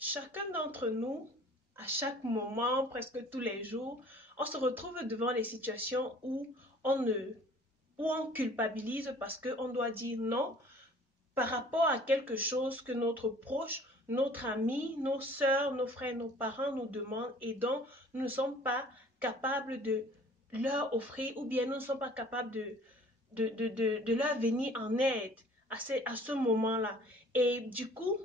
Chacun d'entre nous, à chaque moment, presque tous les jours, on se retrouve devant les situations où on culpabilise parce qu'on doit dire non par rapport à quelque chose que notre proche, notre ami, nos sœurs, nos frères, nos parents nous demandent et dont nous ne sommes pas capables de leur offrir ou bien nous ne sommes pas capables de leur venir en aide à ce moment-là. Et du coup,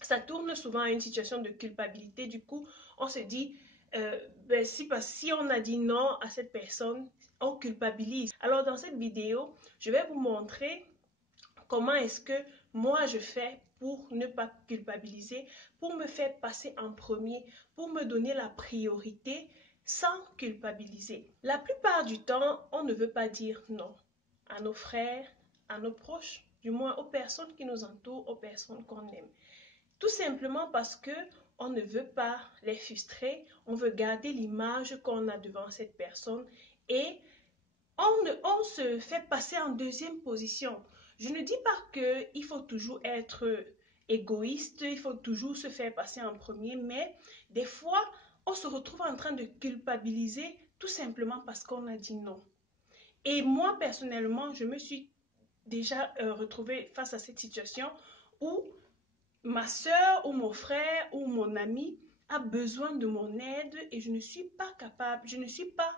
ça tourne souvent à une situation de culpabilité. Du coup, on se dit, si on a dit non à cette personne, on culpabilise. Alors, dans cette vidéo, je vais vous montrer comment est-ce que moi je fais pour ne pas culpabiliser, pour me faire passer en premier, pour me donner la priorité sans culpabiliser. La plupart du temps, on ne veut pas dire non à nos frères, à nos proches, du moins aux personnes qui nous entourent, aux personnes qu'on aime. Tout simplement parce que on ne veut pas les frustrer, on veut garder l'image qu'on a devant cette personne et on se fait passer en deuxième position. Je ne dis pas qu'il faut toujours être égoïste, il faut toujours se faire passer en premier, mais des fois, on se retrouve en train de culpabiliser tout simplement parce qu'on a dit non. Et moi, personnellement, je me suis déjà retrouvée face à cette situation où ma soeur ou mon frère ou mon ami a besoin de mon aide et je ne suis pas capable, je ne suis pas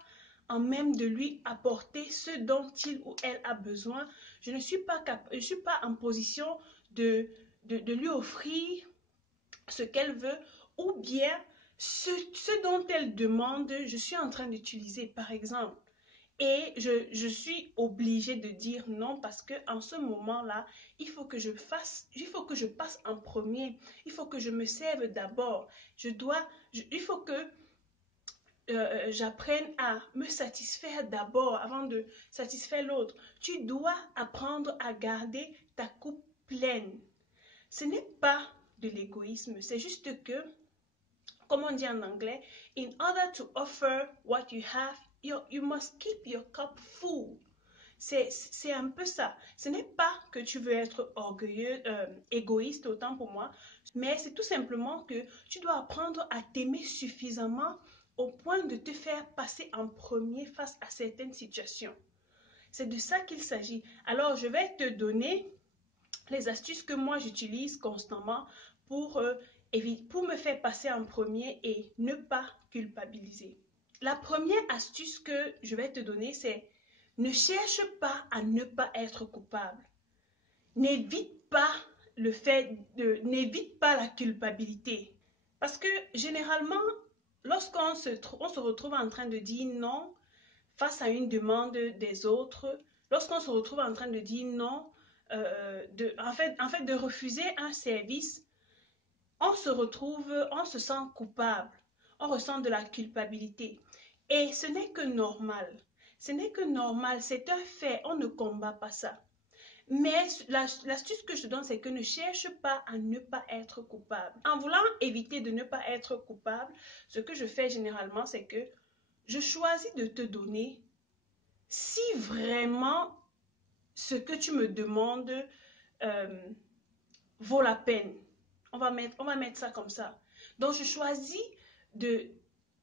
en même de lui apporter ce dont il ou elle a besoin. Je ne suis pas en position de lui offrir ce qu'elle veut ou bien ce dont elle demande, je suis en train d'utiliser par exemple. Et je suis obligée de dire non parce que en ce moment-là, il faut que je passe en premier. Il faut que je me serve d'abord. Il faut que j'apprenne à me satisfaire d'abord avant de satisfaire l'autre. Tu dois apprendre à garder ta coupe pleine. Ce n'est pas de l'égoïsme, c'est juste que, comme on dit en anglais, in order to offer what you have, you must keep your cup full. C'est un peu ça. Ce n'est pas que tu veux être orgueilleux, égoïste autant pour moi, mais c'est tout simplement que tu dois apprendre à t'aimer suffisamment au point de te faire passer en premier face à certaines situations. C'est de ça qu'il s'agit. Alors, je vais te donner les astuces que moi j'utilise constamment pour me faire passer en premier et ne pas culpabiliser. La première astuce que je vais te donner, c'est ne cherche pas à ne pas être coupable. N'évite pas n'évite pas la culpabilité. Parce que généralement, lorsqu'on se retrouve en train de dire non face à une demande des autres, lorsqu'on se retrouve en train de dire non, en fait, de refuser un service, on se sent coupable, on ressent de la culpabilité. Et ce n'est que normal. Ce n'est que normal, c'est un fait, on ne combat pas ça. Mais l'astuce que je te donne, c'est que ne cherche pas à ne pas être coupable. En voulant éviter de ne pas être coupable, ce que je fais généralement, c'est que je choisis de te donner si vraiment ce que tu me demandes vaut la peine. On va mettre ça comme ça. Donc, je choisis de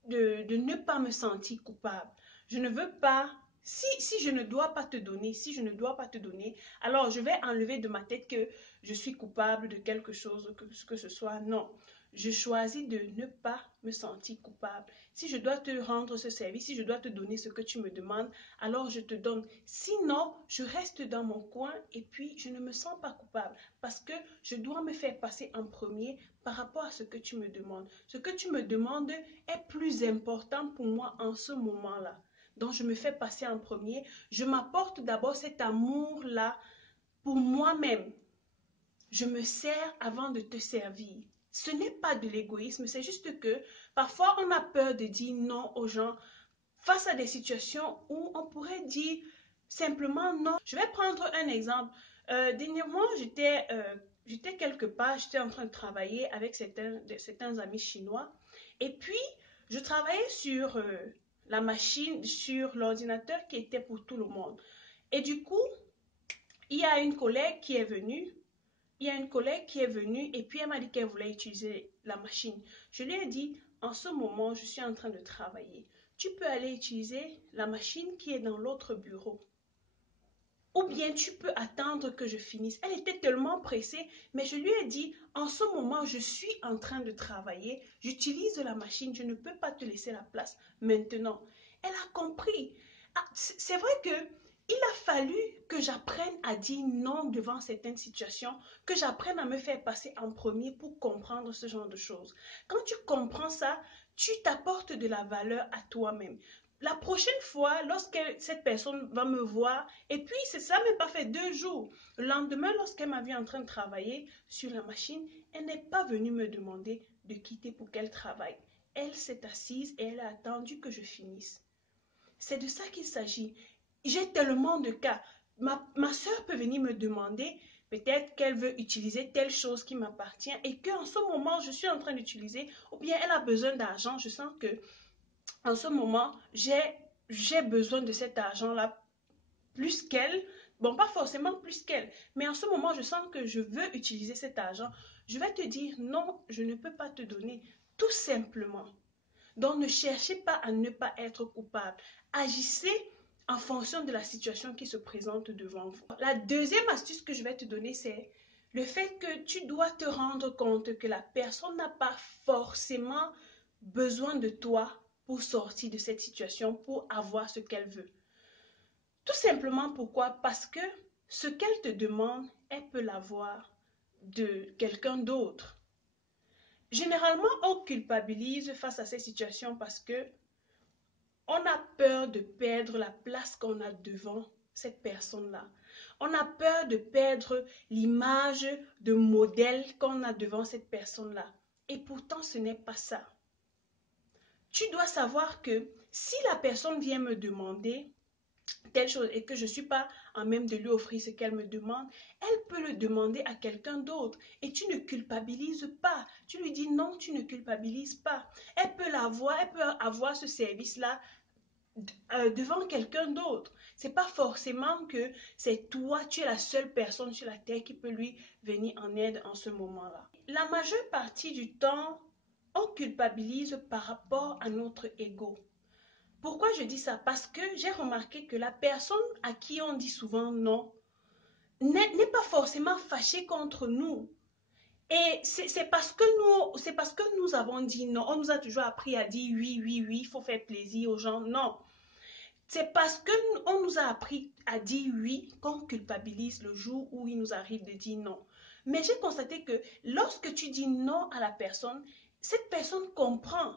ne pas me sentir coupable. Je ne veux pas, si je ne dois pas te donner, alors je vais enlever de ma tête que je suis coupable de quelque chose, que ce soit. Non, je choisis de ne pas me sentir coupable. Si je dois te rendre ce service, si je dois te donner ce que tu me demandes, alors je te donne. Sinon, je reste dans mon coin et puis je ne me sens pas coupable parce que je dois me faire passer en premier par rapport à ce que tu me demandes. Ce que tu me demandes est plus important pour moi en ce moment-là. Donc, je me fais passer en premier. Je m'apporte d'abord cet amour-là pour moi-même. Je me sers avant de te servir. Ce n'est pas de l'égoïsme, c'est juste que parfois on a peur de dire non aux gens face à des situations où on pourrait dire simplement non. Je vais prendre un exemple. Dernièrement, j'étais quelque part, j'étais en train de travailler avec certains amis chinois et puis je travaillais sur la machine, sur l'ordinateur qui était pour tout le monde. Et du coup, Il y a une collègue qui est venue. Il y a une collègue qui est venue et puis elle m'a dit qu'elle voulait utiliser la machine. Je lui ai dit, en ce moment, je suis en train de travailler. Tu peux aller utiliser la machine qui est dans l'autre bureau. Ou bien tu peux attendre que je finisse. Elle était tellement pressée, mais je lui ai dit, en ce moment, je suis en train de travailler, j'utilise la machine, je ne peux pas te laisser la place maintenant. Elle a compris. Ah, c'est vrai que il a fallu que j'apprenne à dire non devant certaines situations, que j'apprenne à me faire passer en premier pour comprendre ce genre de choses. Quand tu comprends ça, tu t'apportes de la valeur à toi-même. La prochaine fois, lorsque cette personne va me voir, et puis ça même pas fait 2 jours, le lendemain, lorsqu'elle m'a vu en train de travailler sur la machine, elle n'est pas venue me demander de quitter pour qu'elle travaille. Elle s'est assise et elle a attendu que je finisse. C'est de ça qu'il s'agit. J'ai tellement de cas. Ma soeur peut venir me demander peut-être qu'elle veut utiliser telle chose qui m'appartient et qu'en ce moment, je suis en train d'utiliser, ou bien elle a besoin d'argent. Je sens que en ce moment, j'ai besoin de cet argent-là plus qu'elle. Bon, pas forcément plus qu'elle, mais en ce moment, je sens que je veux utiliser cet argent. Je vais te dire non, je ne peux pas te donner, tout simplement. Donc, ne cherchez pas à ne pas être coupable. Agissez en fonction de la situation qui se présente devant vous. La deuxième astuce que je vais te donner, c'est le fait que tu dois te rendre compte que la personne n'a pas forcément besoin de toi pour sortir de cette situation, pour avoir ce qu'elle veut. Tout simplement pourquoi? Parce que ce qu'elle te demande, elle peut l'avoir de quelqu'un d'autre. Généralement, on culpabilise face à ces situations parce que on a peur de perdre la place qu'on a devant cette personne-là. On a peur de perdre l'image de modèle qu'on a devant cette personne-là. Et pourtant, ce n'est pas ça. Tu dois savoir que si la personne vient me demander telle chose et que je ne suis pas en même de lui offrir ce qu'elle me demande, elle peut le demander à quelqu'un d'autre et tu ne culpabilises pas. Tu lui dis non, tu ne culpabilises pas. Elle peut avoir ce service-là devant quelqu'un d'autre. C'est pas forcément que c'est toi, tu es la seule personne sur la terre qui peut lui venir en aide en ce moment-là. La majeure partie du temps, on culpabilise par rapport à notre ego. Pourquoi je dis ça? Parce que j'ai remarqué que la personne à qui on dit souvent non n'est pas forcément fâchée contre nous. Et c'est parce que nous avons dit non. On nous a toujours appris à dire oui, oui, oui, il faut faire plaisir aux gens. Non. C'est parce qu'on nous a appris à dire oui qu'on culpabilise le jour où il nous arrive de dire non. Mais j'ai constaté que lorsque tu dis non à la personne, cette personne comprend.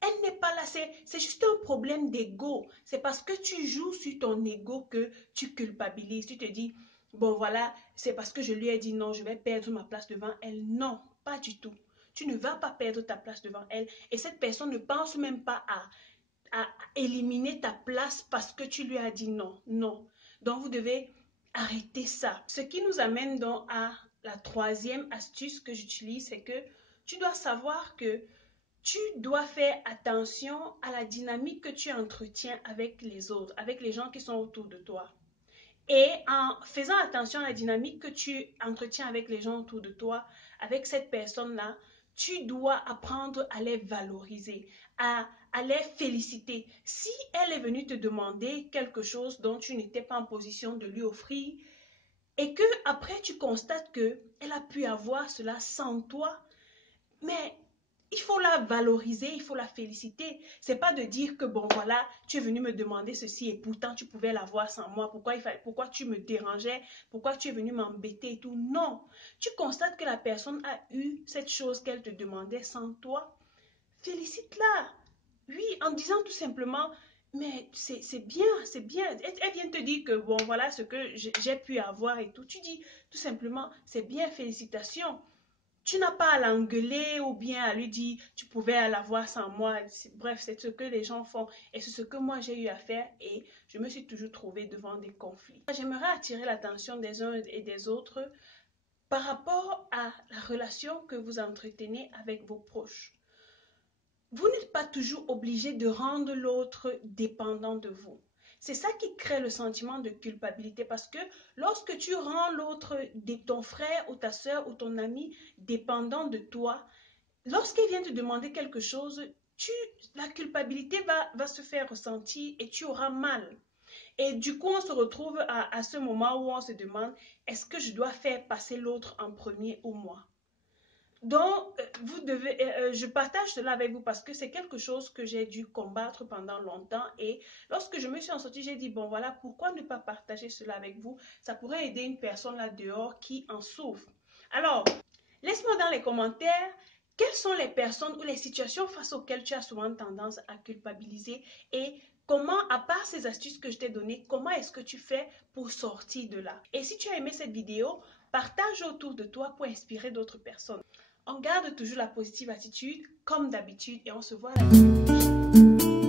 Elle n'est pas là, c'est juste un problème d'ego. C'est parce que tu joues sur ton ego que tu culpabilises. Tu te dis, bon voilà, c'est parce que je lui ai dit non, je vais perdre ma place devant elle. Non, pas du tout. Tu ne vas pas perdre ta place devant elle. Et cette personne ne pense même pas à éliminer ta place parce que tu lui as dit non. Non. Donc, vous devez arrêter ça. Ce qui nous amène donc à la troisième astuce que j'utilise, c'est que tu dois savoir que tu dois faire attention à la dynamique que tu entretiens avec les autres, avec les gens qui sont autour de toi. Et en faisant attention à la dynamique que tu entretiens avec les gens autour de toi, avec cette personne-là, tu dois apprendre à les valoriser, à les féliciter. Si elle est venue te demander quelque chose dont tu n'étais pas en position de lui offrir et que après tu constates que elle a pu avoir cela sans toi, mais il faut la valoriser, il faut la féliciter. C'est pas de dire que bon voilà, tu es venu me demander ceci et pourtant tu pouvais l'avoir sans moi. Pourquoi tu me dérangeais? Pourquoi tu es venu m'embêter et tout? Non. Tu constates que la personne a eu cette chose qu'elle te demandait sans toi. Félicite-la. Oui, en disant tout simplement, mais c'est bien, c'est bien. Elle vient te dire que bon voilà ce que j'ai pu avoir et tout. Tu dis tout simplement, c'est bien, félicitations. Tu n'as pas à l'engueuler ou bien à lui dire tu pouvais l'avoir sans moi. Bref, c'est ce que les gens font et c'est ce que moi j'ai eu à faire et je me suis toujours trouvée devant des conflits. J'aimerais attirer l'attention des uns et des autres par rapport à la relation que vous entretenez avec vos proches. Vous n'êtes pas toujours obligé de rendre l'autre dépendant de vous. C'est ça qui crée le sentiment de culpabilité parce que lorsque tu rends l'autre, ton frère ou ta soeur ou ton ami dépendant de toi, lorsqu'il vient te demander quelque chose, la culpabilité va se faire ressentir et tu auras mal. Et du coup, on se retrouve à ce moment où on se demande, est-ce que je dois faire passer l'autre en premier ou moi? Donc, je partage cela avec vous parce que c'est quelque chose que j'ai dû combattre pendant longtemps et lorsque je me suis en sortie, j'ai dit, bon voilà, pourquoi ne pas partager cela avec vous? Ça pourrait aider une personne là dehors qui en souffre. Alors, laisse-moi dans les commentaires quelles sont les personnes ou les situations face auxquelles tu as souvent tendance à culpabiliser et comment, à part ces astuces que je t'ai données, comment est-ce que tu fais pour sortir de là? Et si tu as aimé cette vidéo, partage autour de toi pour inspirer d'autres personnes. On garde toujours la positive attitude comme d'habitude et on se voit à la vidéo prochaine.